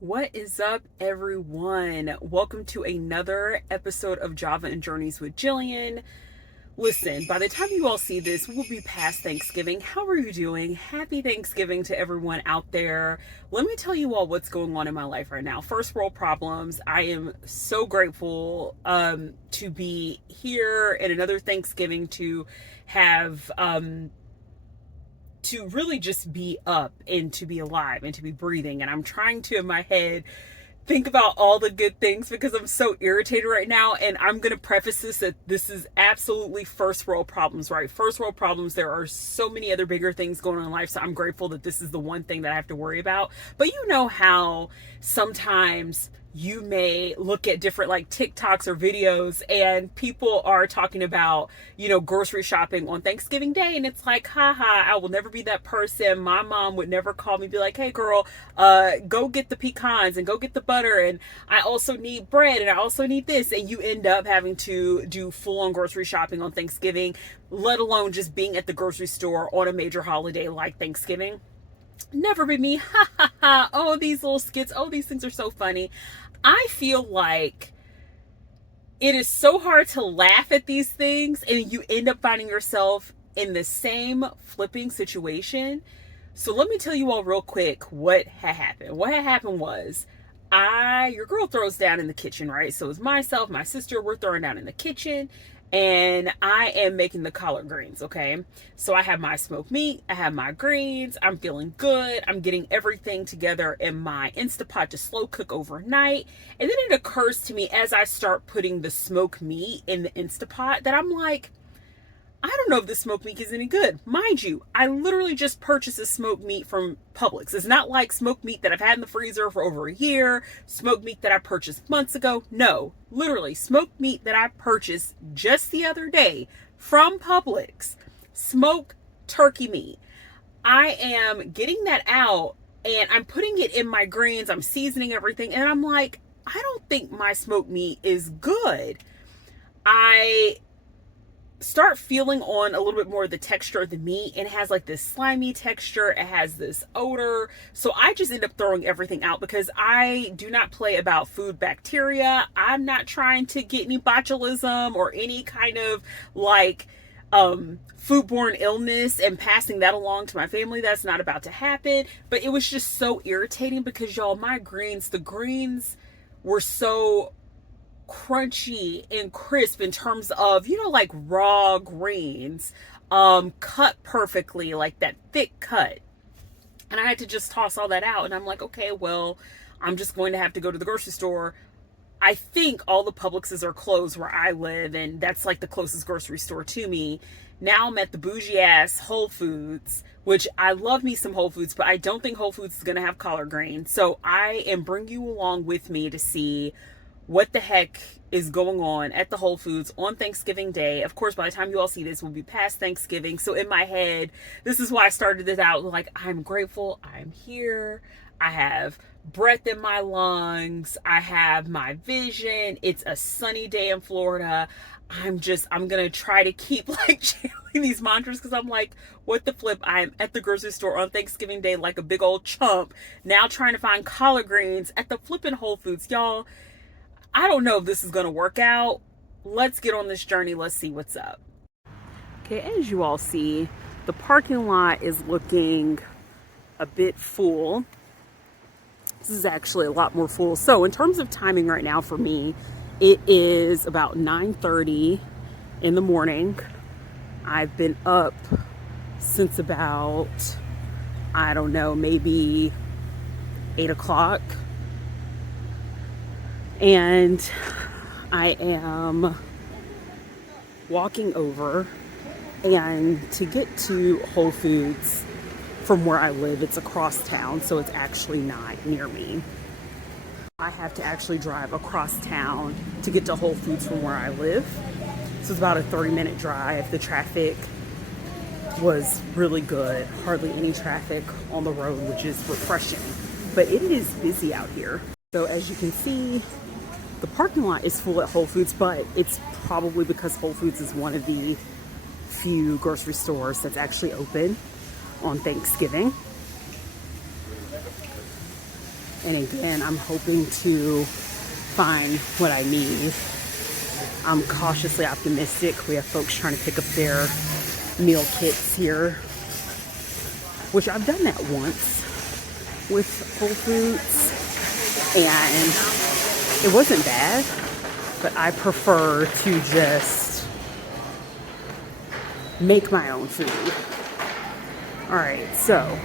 What is up, everyone? Welcome to another episode of Javaandjourneys with Jillian. Listen, by the time you all see this, we'll be past Thanksgiving. How are you doing? Happy Thanksgiving to everyone out there. Let me tell you all what's going on in my life right now. First world problems. I am so grateful to be here and another Thanksgiving to have to really just be up and to be alive and to be breathing. And I'm trying to, in my head, think about all the good things because I'm so irritated right now. And I'm going to preface this that this is absolutely first world problems, right? First world problems. There are so many other bigger things going on in life. So I'm grateful that this is the one thing that I have to worry about. But you know how sometimes you may look at different like TikToks or videos and people are talking about, grocery shopping on Thanksgiving Day. And it's like, haha, I will never be that person. My mom would never call me, be like, hey girl, go get the pecans and go get the butter. And I also need bread and I also need this. And you end up having to do full on grocery shopping on Thanksgiving, let alone just being at the grocery store on a major holiday like Thanksgiving. Never be me. Ha ha ha. Oh, these little skits. Oh, these things are so funny. I feel like it is so hard to laugh at these things and you end up finding yourself in the same flipping situation. So let me tell you all real quick what had happened. What had happened was your girl throws down in the kitchen, right? So it's myself, my sister, we're throwing down in the kitchen and I am making the collard greens, okay? So I have my smoked meat, I have my greens, I'm feeling good, I'm getting everything together in my Instapot to slow cook overnight. And then it occurs to me as I start putting the smoked meat in the Instapot that I'm like, I don't know if this smoked meat is any good. Mind you, I literally just purchased this smoked meat from Publix. It's not like smoked meat that I've had in the freezer for over a year, smoked meat that I purchased months ago. No, literally smoked meat that I purchased just the other day from Publix. Smoked turkey meat. I am getting that out and I'm putting it in my greens. I'm seasoning everything and I'm like, I don't think my smoked meat is good. I start feeling on a little bit more of the texture of the meat and it has like this slimy texture, it has this odor. So I just end up throwing everything out because I do not play about food bacteria. I'm not trying to get any botulism or any kind of like foodborne illness and passing that along to my family. That's not about to happen. But it was just so irritating because y'all, the greens were so crunchy and crisp in terms of, like raw greens, cut perfectly, like that thick cut. And I had to just toss all that out. And I'm like, okay, well, I'm just going to have to go to the grocery store. I think all the Publixes are closed where I live, and that's like the closest grocery store to me. Now I'm at the bougie ass Whole Foods, which I love me some Whole Foods, but I don't think Whole Foods is going to have collard greens. So I am bringing you along with me to see what the heck is going on at the Whole Foods on Thanksgiving Day. Of course, by the time you all see this, we'll be past Thanksgiving. So in my head, this is why I started this out like, I'm grateful I'm here. I have breath in my lungs. I have my vision. It's a sunny day in Florida. I'm going to try to keep like channeling these mantras because I'm like, what the flip? I'm at the grocery store on Thanksgiving Day like a big old chump, now trying to find collard greens at the flipping Whole Foods. Y'all, I don't know if this is going to work out. Let's get on this journey. Let's see what's up. Okay, as you all see, the parking lot is looking a bit full. This is actually a lot more full. So in terms of timing right now for me, it is about 9:30 in the morning. I've been up since about, I don't know, maybe 8 o'clock. And I am walking over, and to get to Whole Foods from where I live, it's across town, so it's actually not near me. I have to actually drive across town to get to Whole Foods from where I live. So it's about a 30-minute drive. The traffic was really good. Hardly any traffic on the road, which is refreshing. But it is busy out here. So as you can see, the parking lot is full at Whole Foods, but it's probably because Whole Foods is one of the few grocery stores that's actually open on Thanksgiving. And again, I'm hoping to find what I need. I'm cautiously optimistic. We have folks trying to pick up their meal kits here, which I've done that once with Whole Foods, and it wasn't bad, but I prefer to just make my own food. All right, so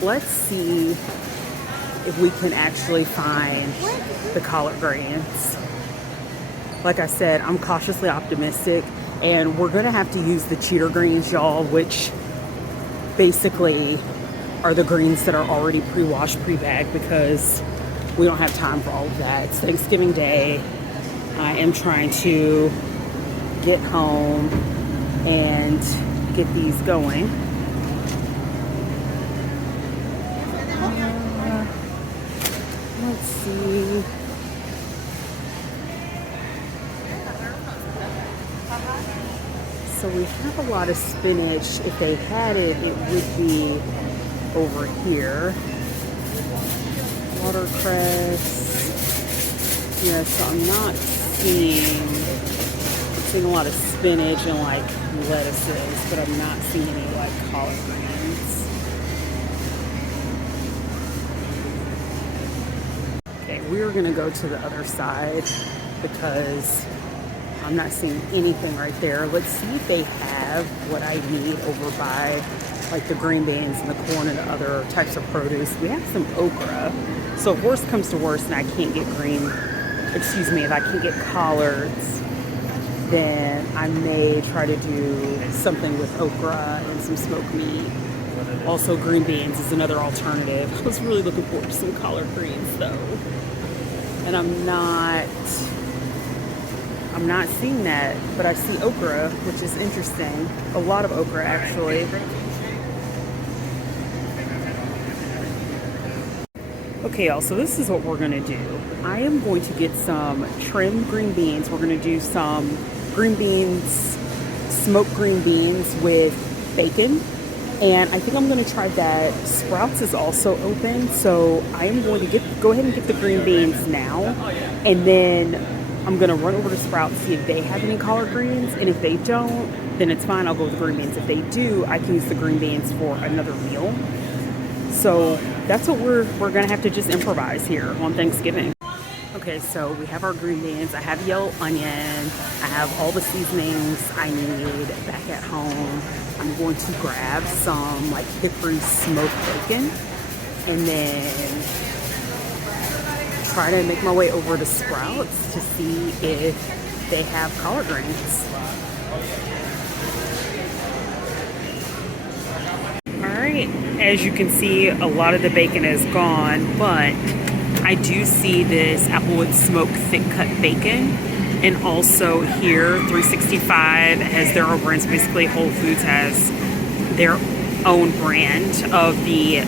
let's see if we can actually find the collard greens. Like I said, I'm cautiously optimistic, and we're gonna have to use the cheater greens, y'all, which basically are the greens that are already pre-washed, pre-bagged, because we don't have time for all of that. It's Thanksgiving Day. I am trying to get home and get these going. Let's see. So we have a lot of spinach. If they had it, it would be over here. Watercress. Yeah, so I'm not seeing a lot of spinach and like lettuces, but I'm not seeing any like collard greens. Okay, we're gonna go to the other side because I'm not seeing anything right there. Let's see if they have what I need over by like the green beans and the corn and the other types of produce. We have some okra. So if worst comes to worst and I can't get if I can get collards, then I may try to do something with okra and some smoked meat. Also, green beans is another alternative. I was really looking forward to some collard greens though. And I'm not seeing that, but I see okra, which is interesting. A lot of okra, actually. Okay, y'all, so this is what we're gonna do. I am going to get some trimmed green beans. We're gonna do some green beans, smoked green beans with bacon. And I think I'm gonna try that. Sprouts is also open, so I am going to go ahead and get the green beans now. And then I'm gonna run over to Sprouts, see if they have any collard greens. And if they don't, then it's fine, I'll go with the green beans. If they do, I can use the green beans for another meal. So that's what we're gonna have to just improvise here on Thanksgiving. Okay, so we have our green beans. I have yellow onion. I have all the seasonings I need back at home. I'm going to grab some like hickory smoked bacon and then try to make my way over to Sprouts to see if they have collard greens. Alright, as you can see, a lot of the bacon is gone, but I do see this Applewood smoked thick cut bacon. And also here, 365 has their own brands. Basically, Whole Foods has their own brand of the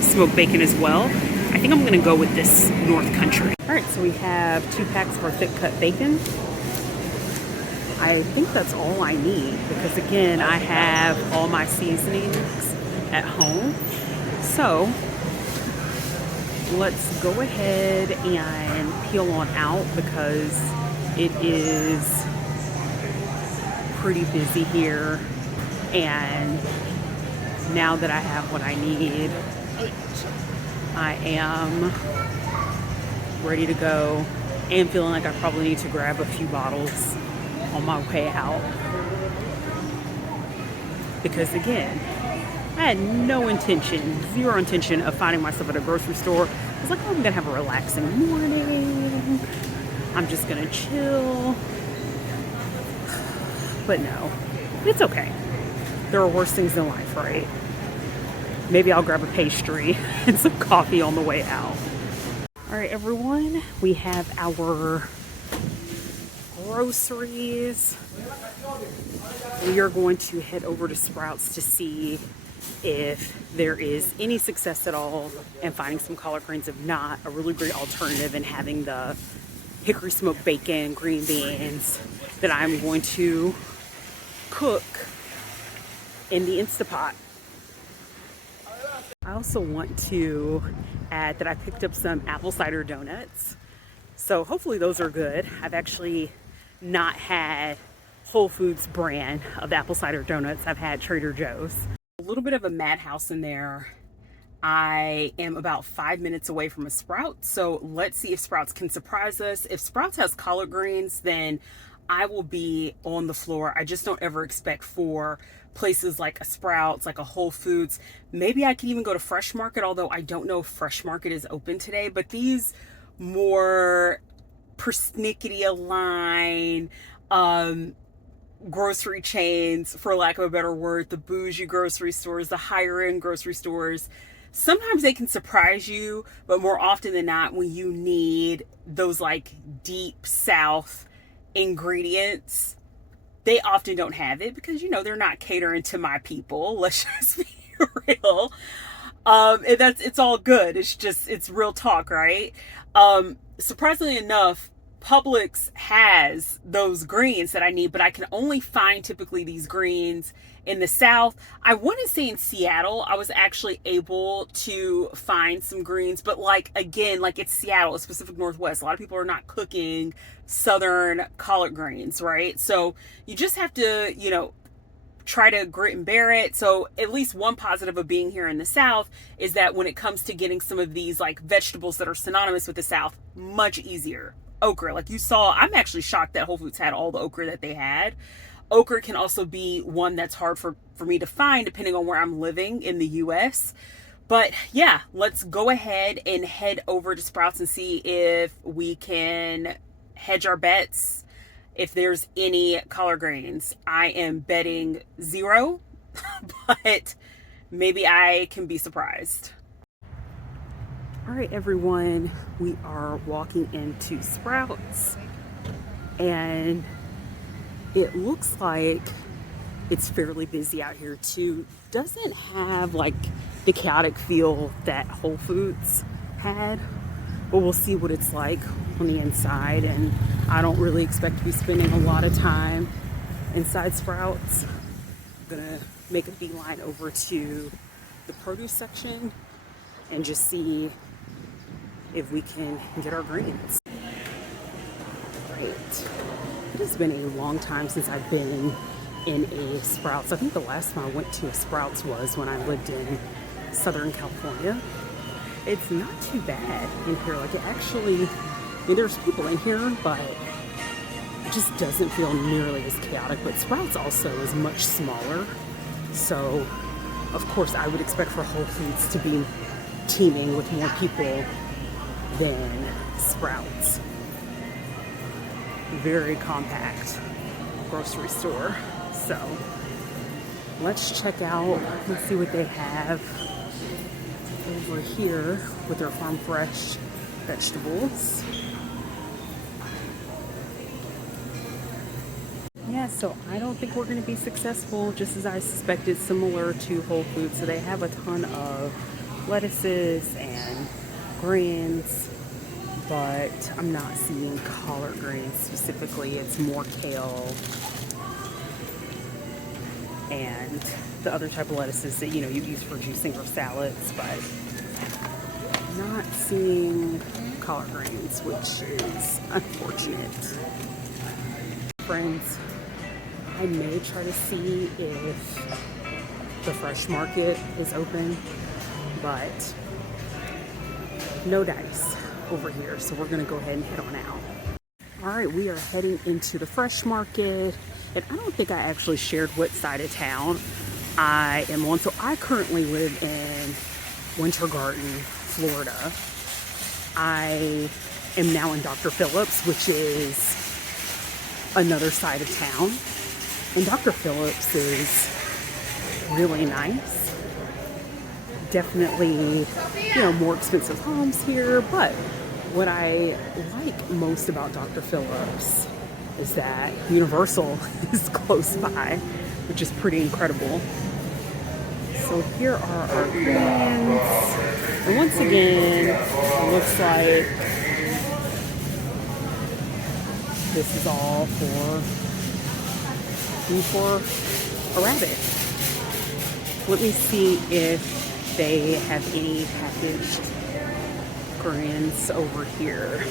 smoked bacon as well. I think I'm gonna go with this North Country. All right, so we have 2 packs of our thick cut bacon. I think that's all I need because again, I have all my seasonings at home. So let's go ahead and peel on out because it is pretty busy here. And now that I have what I need, I am ready to go and feeling like I probably need to grab a few bottles on my way out. Because again, I had no intention, zero intention of finding myself at a grocery store. I was like, oh, I'm gonna have a relaxing morning. I'm just gonna chill. But no, it's okay. There are worse things in life, right? Maybe I'll grab a pastry and some coffee on the way out. All right, everyone, we have our groceries. We are going to head over to Sprouts to see if there is any success at all in finding some collard greens. If not, a really great alternative in having the hickory smoked bacon, green beans that I'm going to cook in the Instapot. I also want to at that I picked up some apple cider donuts. So hopefully those are good. I've actually not had Whole Foods brand of apple cider donuts. I've had Trader Joe's. A little bit of a madhouse in there. I am about 5 minutes away from a Sprouts, so let's see if Sprouts can surprise us. If Sprouts has collard greens, then I will be on the floor. I just don't ever expect for places like a Sprouts, like a Whole Foods. Maybe I could even go to Fresh Market, although I don't know if Fresh Market is open today. But these more persnickety aligned grocery chains, for lack of a better word, the bougie grocery stores, the higher end grocery stores, sometimes they can surprise you, but more often than not, when you need those like deep South ingredients, they often don't have it because, you know, they're not catering to my people. Let's just be real. And it's all good. It's real talk, right? Surprisingly enough, Publix has those greens that I need, but I can only find typically these greens in the South. I want to say in Seattle, I was actually able to find some greens, but like, again, like it's Seattle, it's Pacific Northwest. A lot of people are not cooking Southern collard greens, right? So you just have to, you know, try to grit and bear it. So at least one positive of being here in the South is that when it comes to getting some of these like vegetables that are synonymous with the South, much easier. Okra, like you saw, I'm actually shocked that Whole Foods had all the okra that they had. Okra can also be one that's hard for me to find depending on where I'm living in the US. But yeah, let's go ahead and head over to Sprouts and see if we can hedge our bets. If there's any collard greens, I am betting 0, but maybe I can be surprised. All right, everyone, we are walking into Sprouts and it looks like it's fairly busy out here too. Doesn't have like the chaotic feel that Whole Foods had, but we'll see what it's like on the inside. And I don't really expect to be spending a lot of time inside Sprouts. I'm gonna make a beeline over to the produce section and just see if we can get our greens. Great. It has been a long time since I've been in a Sprouts. I think the last time I went to a Sprouts was when I lived in Southern California. It's not too bad in here. Like it actually, I mean, there's people in here, but it just doesn't feel nearly as chaotic. But Sprouts also is much smaller. So, of course, I would expect for Whole Foods to be teeming with more people than Sprouts. Very compact grocery store. So let's check out and see what they have over here with their farm fresh vegetables. Yeah, so I don't think we're going to be successful, just as I suspected, similar to Whole Foods. So they have a ton of lettuces and greens, but I'm not seeing collard greens specifically. It's more kale and the other type of lettuces that, you know, you use for juicing or salads, but not seeing collard greens, which is unfortunate. Friends, I may try to see if the Fresh Market is open, but no dice over here, so we're gonna go ahead and head on out. All right, we are heading into the Fresh Market, and I don't think I actually shared what side of town I am on. So I currently live in Winter Garden, Florida. I am now in Dr. Phillips, which is another side of town, and Dr. Phillips is really nice. Definitely, you know, more expensive homes here, but what I like most about Dr. Phillips is that Universal is close by, which is pretty incredible. So here are our greens, and once again, it looks like this is all for a rabbit. Let me see if they have any packaged greens over here.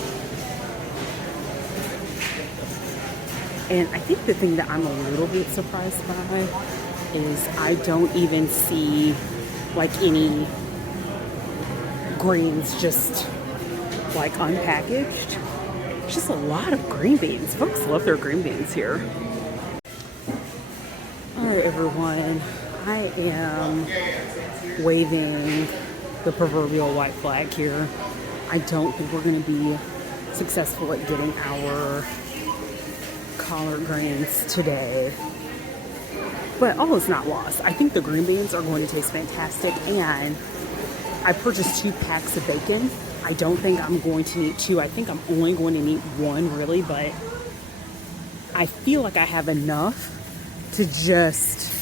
And I think the thing that I'm a little bit surprised by is I don't even see like any greens just like unpackaged. It's just a lot of green beans. Folks love their green beans here. All right, everyone. I am waving the proverbial white flag here. I don't think we're going to be successful at getting our collard greens today. But all is not lost. I think the green beans are going to taste fantastic, and I purchased 2 packs of bacon. I don't think I'm going to need 2. I think I'm only going to need 1 really, but I feel like I have enough to just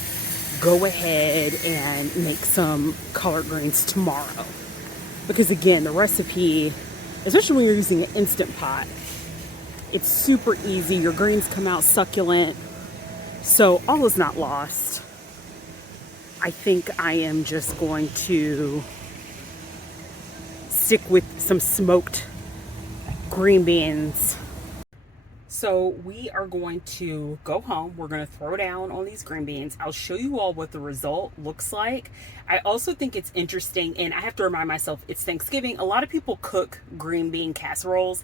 go ahead and make some collard greens tomorrow. Because again, the recipe, especially when you're using an Instant Pot, it's super easy. Your greens come out succulent. So all is not lost. I think I am just going to stick with some smoked green beans. So we are going to go home. We're going to throw down on these green beans. I'll show you all what the result looks like. I also think it's interesting, and I have to remind myself, it's Thanksgiving. A lot of people cook green bean casseroles.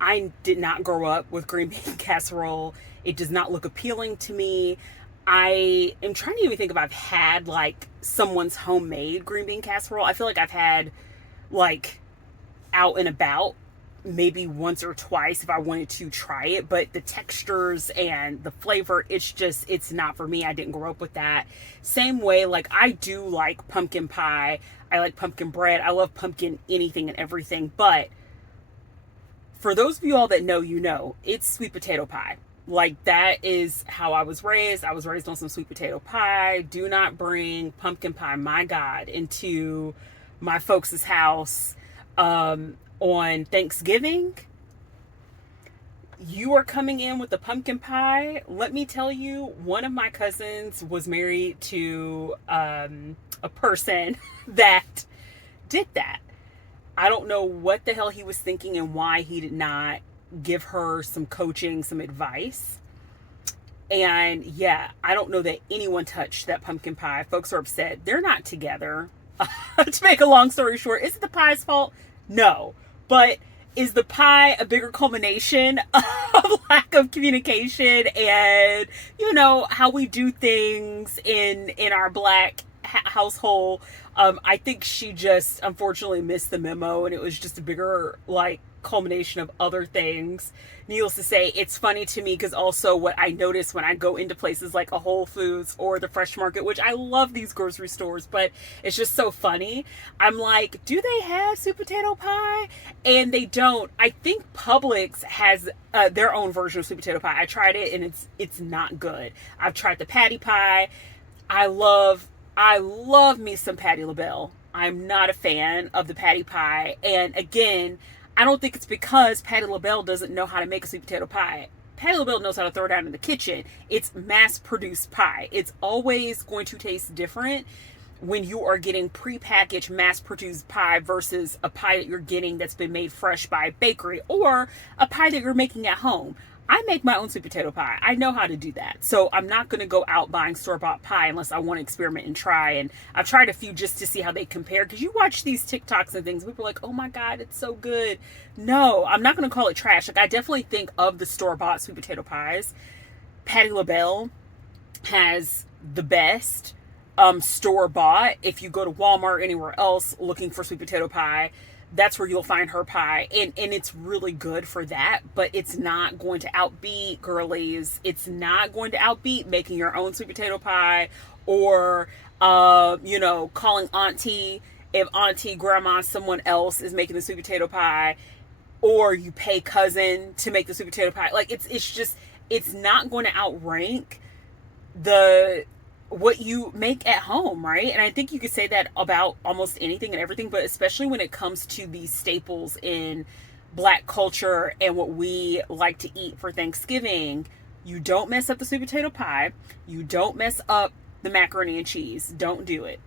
I did not grow up with green bean casserole. It does not look appealing to me. I am trying to even think if I've had like someone's homemade green bean casserole. I feel like I've had like out and about maybe once or twice if I wanted to try it, but the textures and the flavor, it's not for me. I didn't grow up with that. Same way, like I do like pumpkin pie. I like pumpkin bread. I love pumpkin anything and everything, but for those of you all that know, you know, it's sweet potato pie. Like that is how I was raised. I was raised on some sweet potato pie. Do not bring pumpkin pie, my God, into my folks' house on Thanksgiving. You are coming in with a pumpkin pie. Let me tell you, one of my cousins was married to a person that did that. I don't know what the hell he was thinking and why he did not give her some coaching, some advice. And yeah, I don't know that anyone touched that pumpkin pie. Folks are upset. They're not together. To make a long story short, is it the pie's fault? No. But is the pie a bigger culmination of lack of communication and, you know, how we do things in our Black household? I think she just unfortunately missed the memo, and it was just a bigger like culmination of other things. Needless to say, it's funny to me because also what I notice when I go into places like a Whole Foods or the Fresh Market, which I love these grocery stores, but it's just so funny. I'm like, do they have sweet potato pie? And they don't. I think Publix has their own version of sweet potato pie. I tried it and it's not good. I've tried the patty pie. I love me some Patti LaBelle. I'm not a fan of the patty pie. And again, I don't think it's because Patti LaBelle doesn't know how to make a sweet potato pie. Patti LaBelle knows how to throw it down in the kitchen. It's mass-produced pie. It's always going to taste different when you are getting prepackaged, mass-produced pie versus a pie that you're getting that's been made fresh by a bakery, or a pie that you're making at home. I make my own sweet potato pie. I know how to do that. So I'm not going to go out buying store-bought pie unless I want to experiment and try. And I've tried a few just to see how they compare. Because you watch these TikToks and things, people are like, oh my God, it's so good. No, I'm not going to call it trash. Like I definitely think of the store-bought sweet potato pies. Patti LaBelle has the best store-bought. If you go to Walmart or anywhere else looking for sweet potato pie, that's where you'll find her pie. And it's really good for that, but it's not going to outbeat Girlies. It's not going to outbeat making your own sweet potato pie or, you know, calling auntie, if auntie, grandma, someone else is making the sweet potato pie, or you pay cousin to make the sweet potato pie. Like it's not going to outrank what you make at home, right? And I think you could say that about almost anything and everything, but especially when it comes to these staples in Black culture and what we like to eat for Thanksgiving. You don't mess up the sweet potato pie. You don't mess up the macaroni and cheese. Don't do it.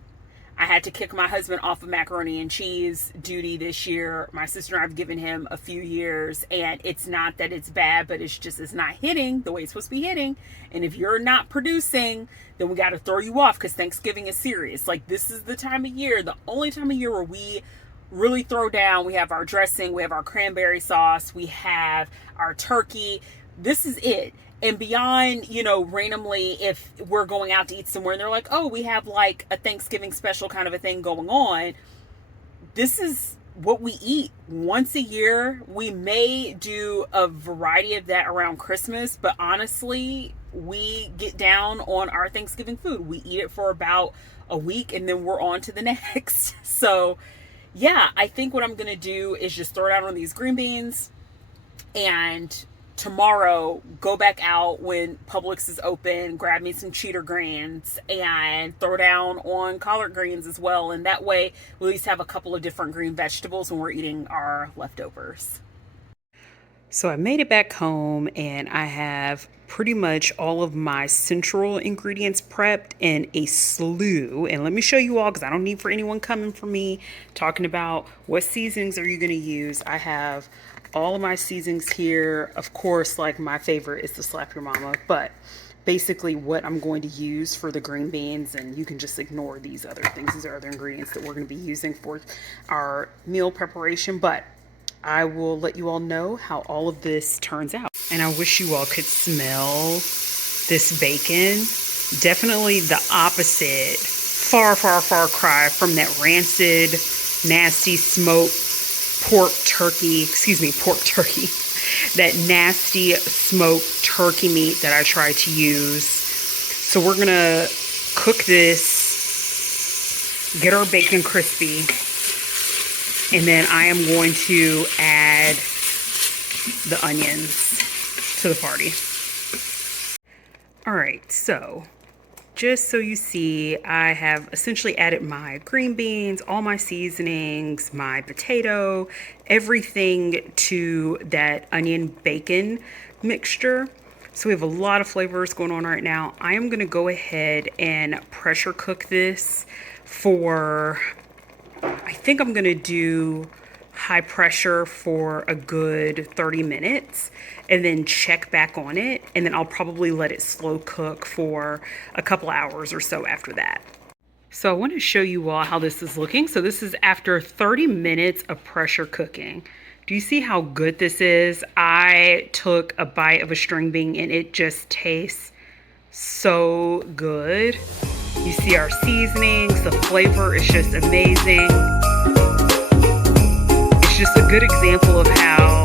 I had to kick my husband off of macaroni and cheese duty this year. My sister and I have given him a few years, and it's not that it's bad, but it's not hitting the way it's supposed to be hitting. And if you're not producing, then we got to throw you off, because Thanksgiving is serious. Like, this is the time of year, the only time of year where we really throw down. We have our dressing, we have our cranberry sauce, we have our turkey. This is it. And beyond, randomly, if we're going out to eat somewhere and they're like, oh, we have like a Thanksgiving special kind of a thing going on, this is what we eat once a year. We may do a variety of that around Christmas, but honestly, we get down on our Thanksgiving food. We eat it for about a week and then we're on to the next. So yeah, I think what I'm going to do is just throw down on these green beans, and tomorrow go back out when Publix is open, grab me some cheater greens, and throw down on collard greens as well. And that way we at least have a couple of different green vegetables when we're eating our leftovers. So I made it back home, and I have pretty much all of my central ingredients prepped in a slew. And let me show you all, because I don't need for anyone coming for me talking about what seasonings are you going to use. I have all of my seasonings here. Of course, like, my favorite is the Slap Your Mama, but basically what I'm going to use for the green beans, and you can just ignore these other things. These are other ingredients that we're going to be using for our meal preparation, but I will let you all know how all of this turns out. And I wish you all could smell this bacon. Definitely the opposite, far, far, far cry from that rancid, nasty smoked pork turkey, that nasty smoked turkey meat that I try to use. So we're gonna cook this, get our bacon crispy, and then I am going to add the onions to the party. All right, so just so you see, I have essentially added my green beans, all my seasonings, my potato, everything to that onion bacon mixture. So we have a lot of flavors going on right now. I am gonna go ahead and pressure cook this for, I think I'm gonna do high pressure for a good 30 minutes and then check back on it, and then I'll probably let it slow cook for a couple hours or so after that. So I want to show you all how this is looking. So this is after 30 minutes of pressure cooking. Do you see how good this is? I took a bite of a string bean and it just tastes so good. You see our seasonings, the flavor is just amazing. It's just a good example of how